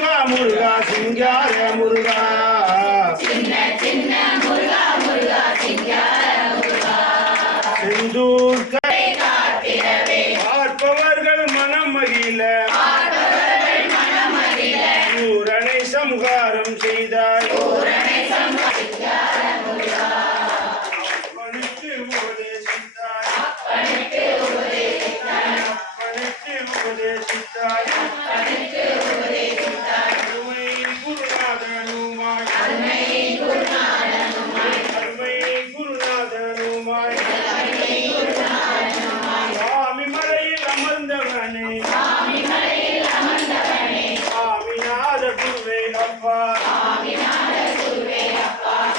முருகா முருகா சிங்கார முருகா சின்ன சின்ன முருகா முருகா சிங்கார முருகா செந்தூர் காத்திடவே பார்ப்பவர்கள் மனம் மகிழ பூரணை சம்ஹாரம் செய்தாய் அப்பனுக்கு உபதேசித்தாய் அருமை குருநாதனுமாய் சுவாமி மலையில் அமர்ந்தவனே சாமிநாத குருவே அப்பா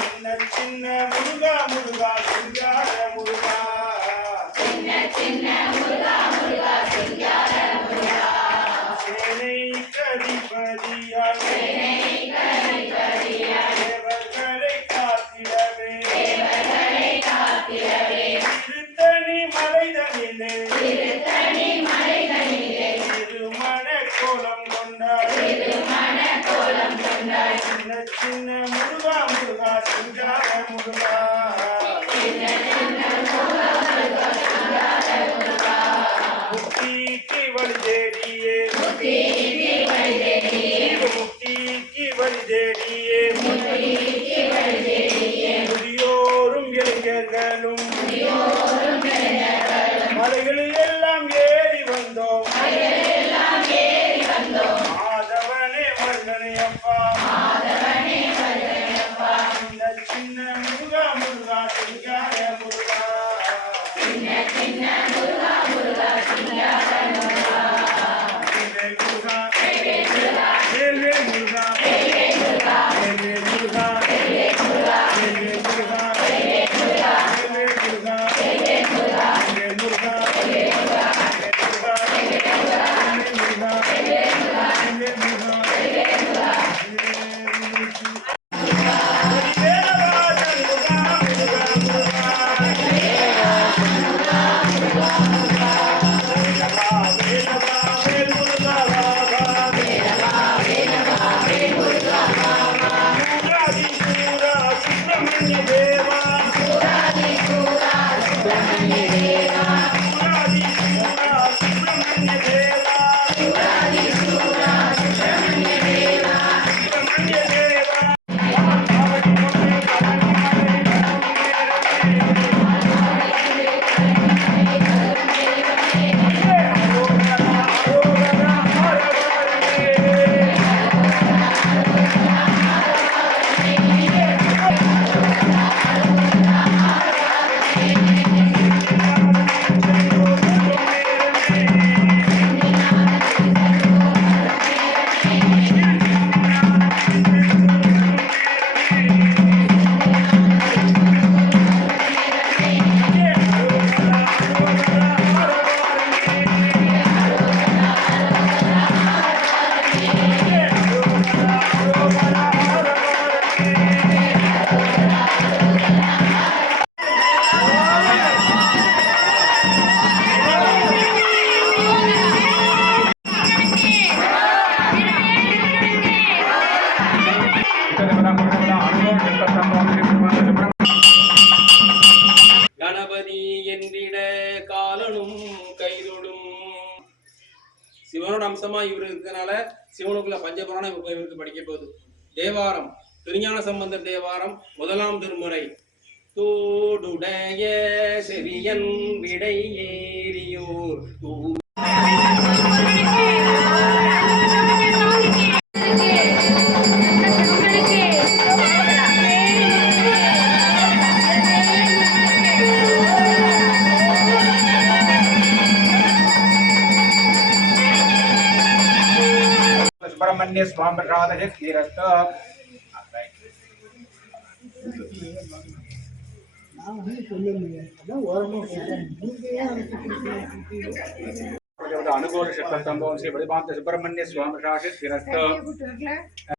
சின்ன சின்ன முருகா முருகா சிங்கார முருகா சேனை கதிபதியால் தேவர்களை காத்திடவே திருத்தணி மலைதனிலே திருமண கோலம் கொண்டாய் சின்ன சின்ன முருகா முருகா சிங்கார முருகா முக்திக்கு வழி தேடியே முக்திக்கு வழி தேடியே முதியோரும் இளைஞர்களும் மலைகளில் எல்லாம் ஏறி வந்தோம் மாதவனே மருகனே அப்பா சின்ன சின்ன முருகா முருகா சிங்கார முருகா வேல்வேல் முருகா வேல்வேல் முருகா வேல்வேல் முருகா வேல்வேல் முருகா வேல்வேல் முருகா வேல்வேல் முருகா வேல்வேல் முருகா கணபதி என்றிட காலனும் கைதொடும். சிவனோட அம்சமா இவரு இருக்கிறதுனால சிவனுக்குள்ள பஞ்சபுராணம் இவருக்கு படிக்க போகுது. தேவாரம் திருஞான சம்பந்தர் தேவாரம் 1ஆம் திருமுறை. தோடுடைய செவியன் விடை ஏறியோர் सुब्रह्मण्य स्वामी प्रसाद तीरस्थ अनुकूल सुब्रह्मण्य स्वामी प्रसाद तीरस्थ